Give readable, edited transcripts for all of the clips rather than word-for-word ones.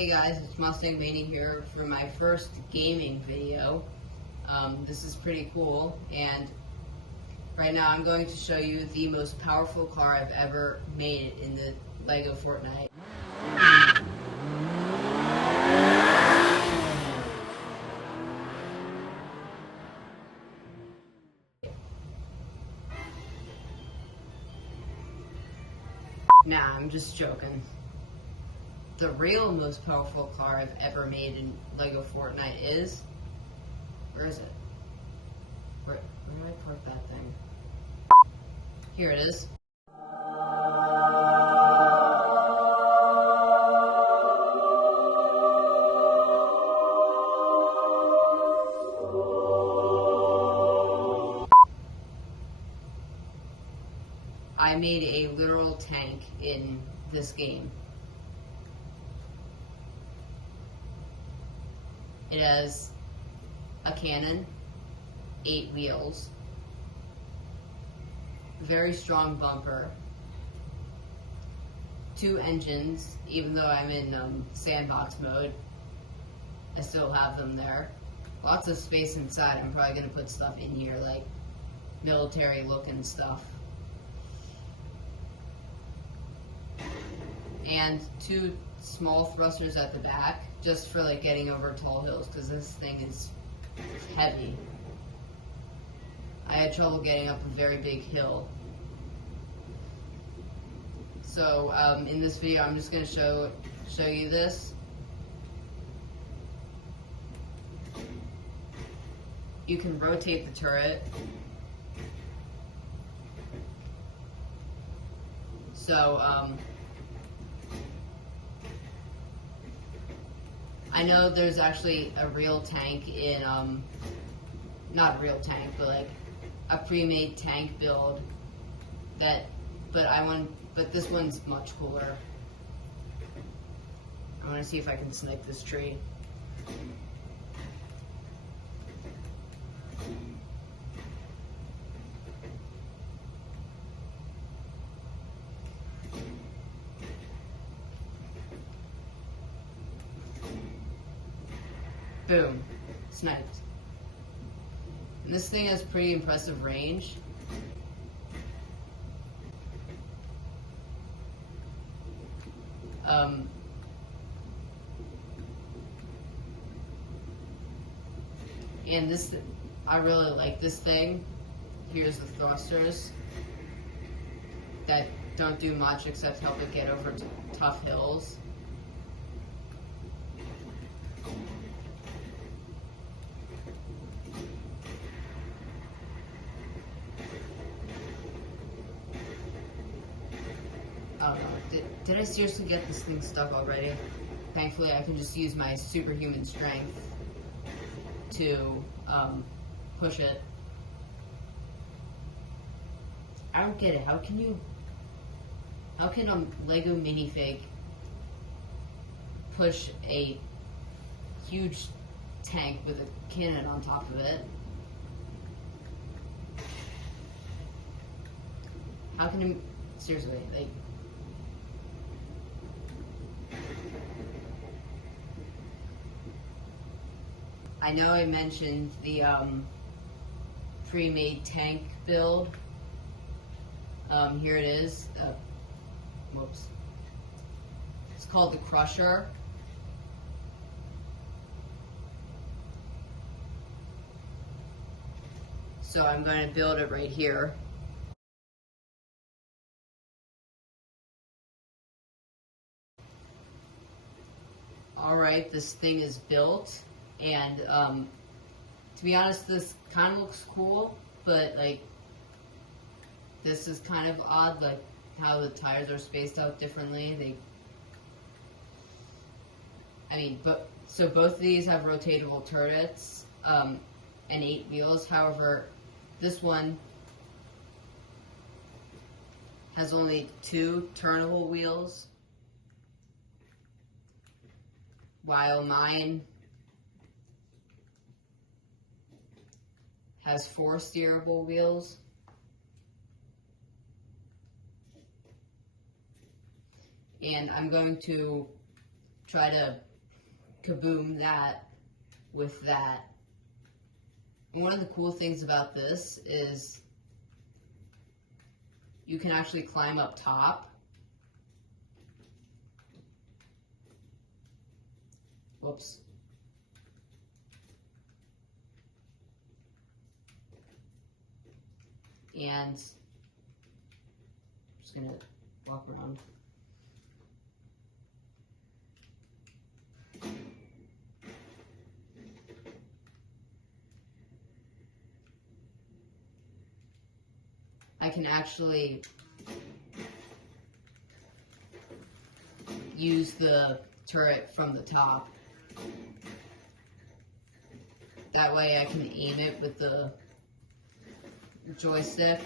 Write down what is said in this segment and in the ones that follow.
Hey guys, it's Mustang Mania here for my first gaming video. This is pretty cool, and right now I'm going to show you the most powerful car I've ever made in the Lego Fortnite. Nah, I'm just joking. The real most powerful car I've ever made in Lego Fortnite is... Where is it? Where did I park that thing? Here it is. I made a literal tank in this game. It has a cannon, 8 wheels, very strong bumper, 2 engines. Even though I'm in sandbox mode, I still have them there. Lots of space inside. I'm probably going to put stuff in here, like military looking stuff. And 2 small thrusters at the back, just for like getting over tall hills, because this thing is heavy. I had trouble getting up a very big hill. So in this video I'm just going to show you this. You can rotate the turret. So I know there's actually a real tank in, not a real tank, but like a pre-made tank build but this one's much cooler. I want to see if I can snipe this tree. Boom. Sniped. And this thing has pretty impressive range. And this, I really like this thing. Here's the thrusters that don't do much except help it get over tough hills. I don't know. Did I seriously get this thing stuck already? Thankfully, I can just use my superhuman strength to push it. I don't get it. How can a Lego minifig push a huge tank with a cannon on top of it? How can you, seriously, like, I know I mentioned the pre-made tank build. Here it is. Whoops. It's called the Crusher. So I'm going to build it right here. Alright, this thing is built. And to be honest, this kind of looks cool, but like this is kind of odd, like how the tires are spaced out differently. So both of these have rotatable turrets and 8 wheels. However, this one has only 2 turnable wheels, while mine has 4 steerable wheels. And I'm going to try to kaboom that with that. And one of the cool things about this is you can actually climb up top. Whoops. And I'm just gonna walk around. I can actually use the turret from the top. That way I can aim it with the joystick.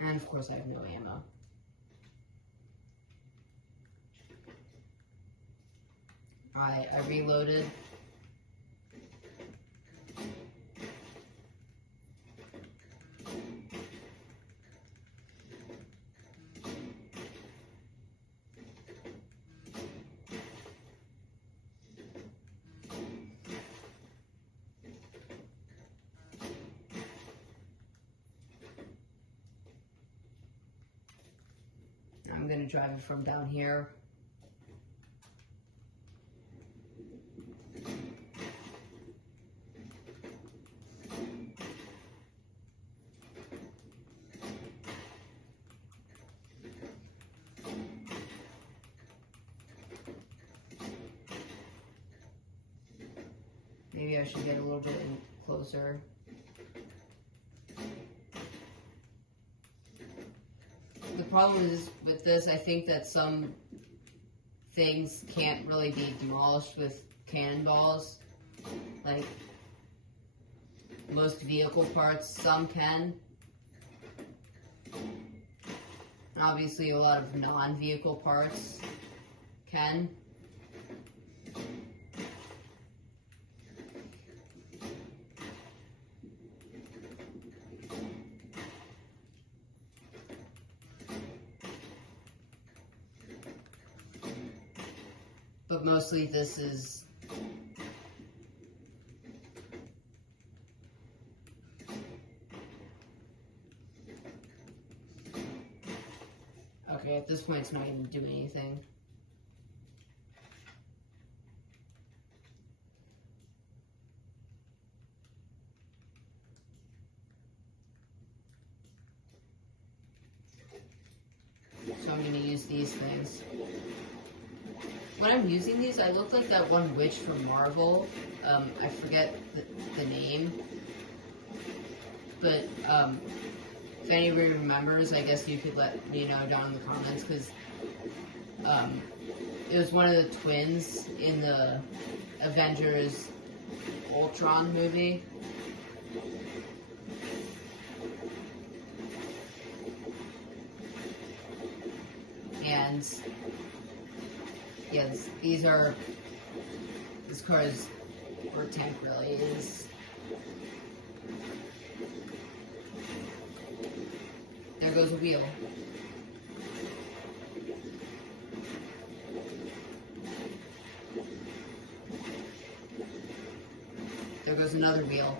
And of course I have no ammo. I reloaded. I'm going to drive it from down here. Maybe I should get a little bit closer. The problem is with this, I think that some things can't really be demolished with cannonballs. Like most vehicle parts, some can. And obviously a lot of non-vehicle parts can. But mostly this is okay, at this point it's not even doing anything. So I'm going to use these things. When I'm using these, I look like that one witch from Marvel. I forget the name. But if anybody remembers, I guess you could let me know down in the comments, because it was one of the twins in the Avengers Ultron movie. And yes, these are, this car is, or tank really is. There goes a wheel. There goes another wheel.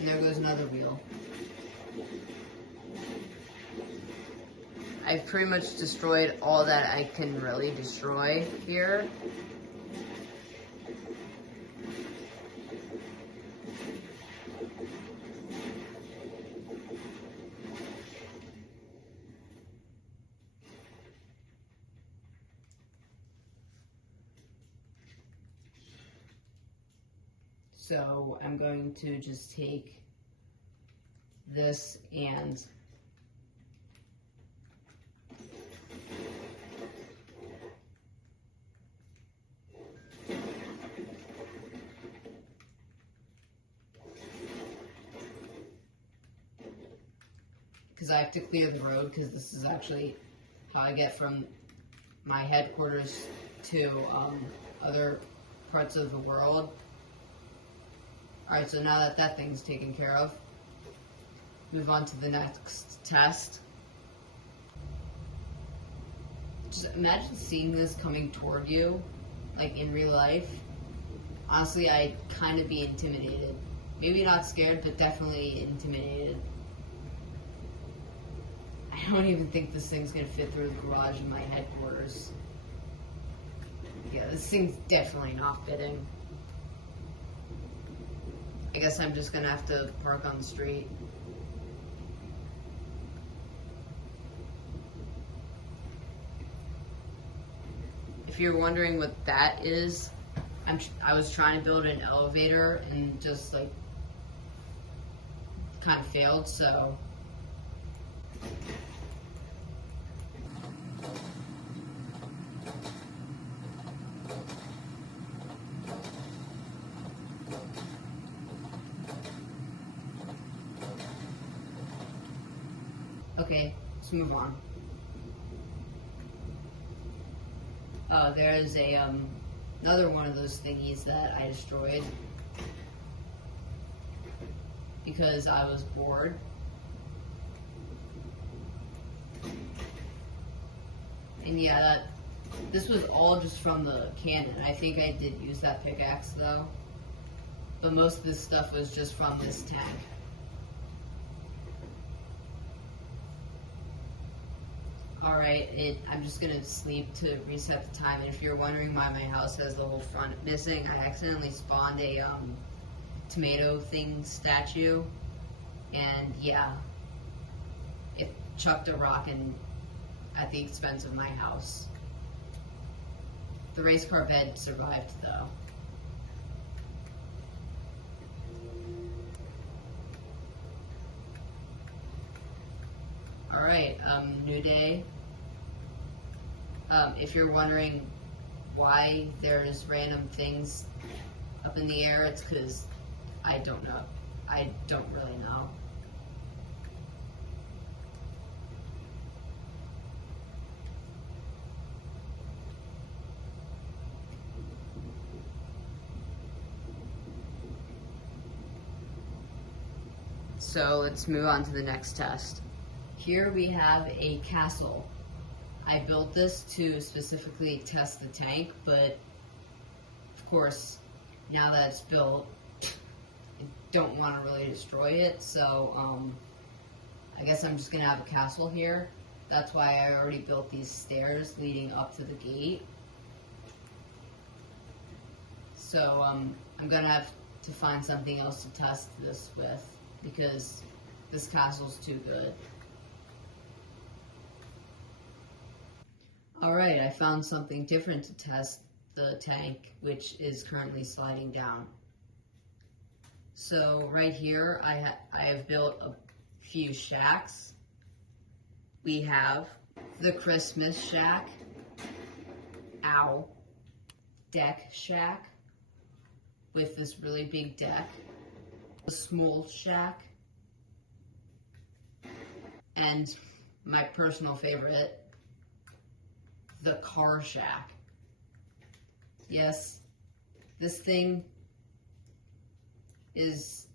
And there goes another wheel. I've pretty much destroyed all that I can really destroy here. So I'm going to just take this and because I have to clear the road, because this is actually how I get from my headquarters to other parts of the world. Alright, so now that that thing's taken care of, move on to the next test. Just imagine seeing this coming toward you, like in real life. Honestly, I'd kind of be intimidated. Maybe not scared, but definitely intimidated. I don't even think this thing's gonna fit through the garage in my headquarters. Yeah, this thing's definitely not fitting. I guess I'm just gonna have to park on the street. If you're wondering what that is, I was trying to build an elevator and just like kind of failed, so okay, let's move on. Oh, there's a another one of those thingies that I destroyed because I was bored. And yeah, this was all just from the cannon. I think I did use that pickaxe though, but most of this stuff was just from this tank. Alright, I'm just gonna sleep to reset the time, and if you're wondering why my house has the whole front missing, I accidentally spawned a tomato thing statue, and yeah, it chucked a rock in at the expense of my house. The race car bed survived though. Alright, new day. If you're wondering why there's random things up in the air, it's because I don't know. I don't really know. So let's move on to the next test. Here we have a castle. I built this to specifically test the tank, but of course, now that it's built, I don't want to really destroy it, so I guess I'm just going to have a castle here. That's why I already built these stairs leading up to the gate. So I'm going to have to find something else to test this with, because this castle's too good. Alright, I found something different to test the tank, which is currently sliding down. So right here, I have built a few shacks. We have the Christmas shack, deck shack, with this really big deck, the small shack, and my personal favorite, the car shack. Yes, this thing is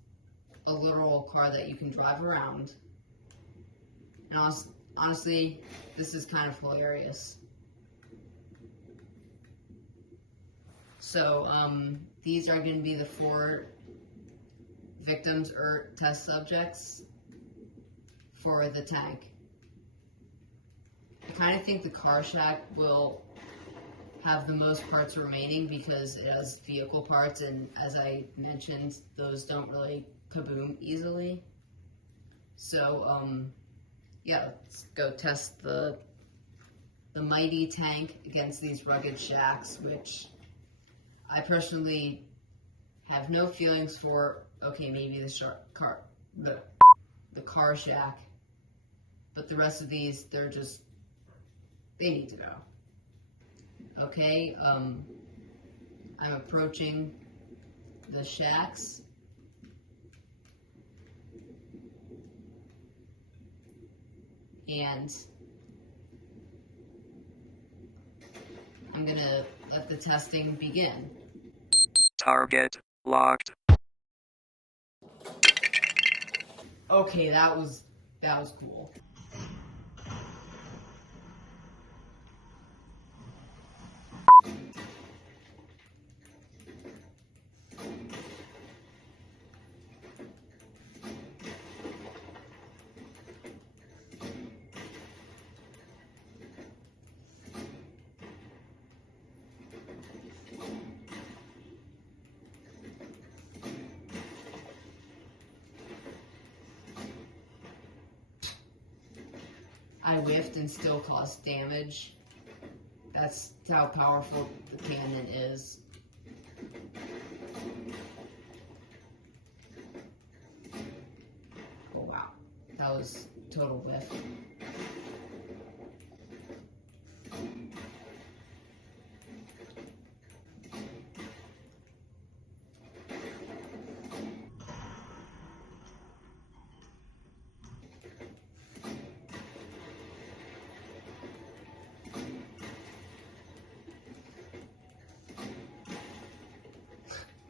a literal car that you can drive around. And honestly, this is kind of hilarious. So, these are going to be the 4 victims or test subjects for the tank. I kind of think the car shack will have the most parts remaining because it has vehicle parts, and as I mentioned, those don't really kaboom easily. So, yeah, let's go test the mighty tank against these rugged shacks, which I personally have no feelings for. Okay, maybe the car shack, but the rest of these, they need to go. Okay, I'm approaching the shacks. And I'm gonna let the testing begin. Target locked. Okay, that was cool. I whiffed and still caused damage. That's how powerful the cannon is. Oh wow, that was total whiff.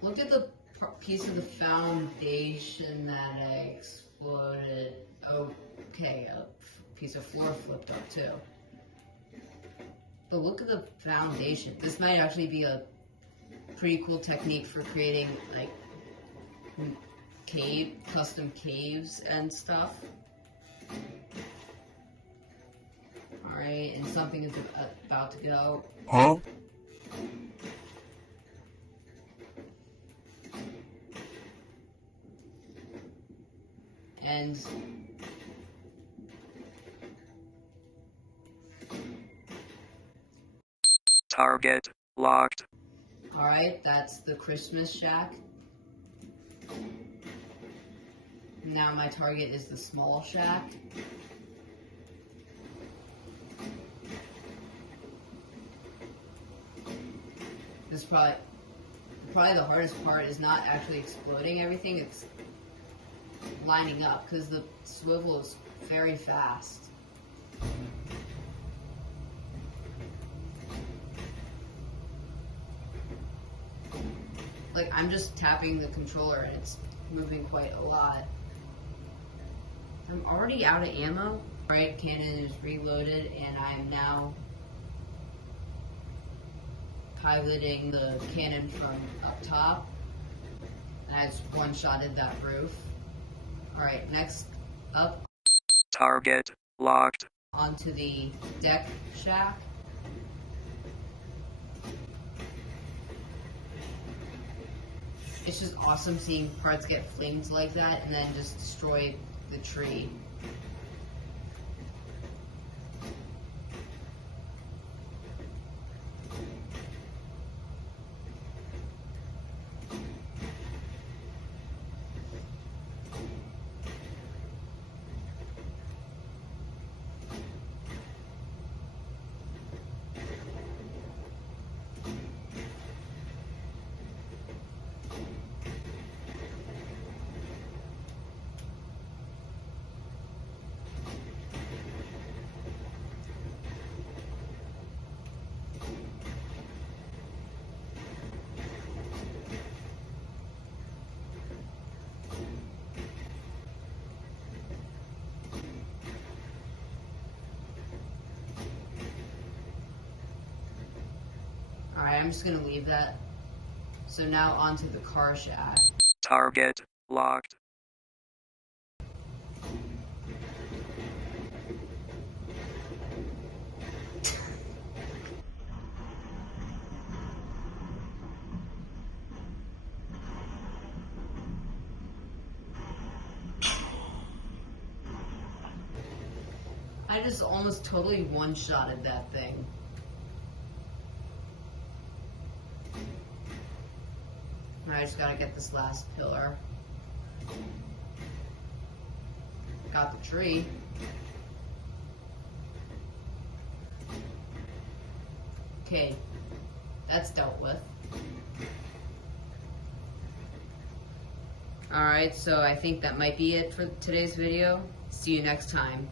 Look at the piece of the foundation that I exploded. Okay, a piece of floor flipped up too. But look at the foundation. This might actually be a pretty cool technique for creating like custom caves and stuff. Alright, and something is about to go. Huh? And Target locked. alright, that's the Christmas shack. Now my target is the small shack. This is probably the hardest part is not actually exploding everything, it's lining up, because the swivel is very fast. Like, I'm just tapping the controller and it's moving quite a lot. I'm already out of ammo. Right, cannon is reloaded and I'm now piloting the cannon from up top. And I just one-shotted that roof. Alright, next up. Target locked. Onto the deck shack. It's just awesome seeing parts get flamed like that and then just destroy the tree. Alright, I'm just gonna leave that. So now onto the car shack. Target locked. I just almost totally one-shotted that thing. I just gotta get this last pillar. Got the tree. Okay, that's dealt with. Alright, so I think that might be it for today's video. See you next time.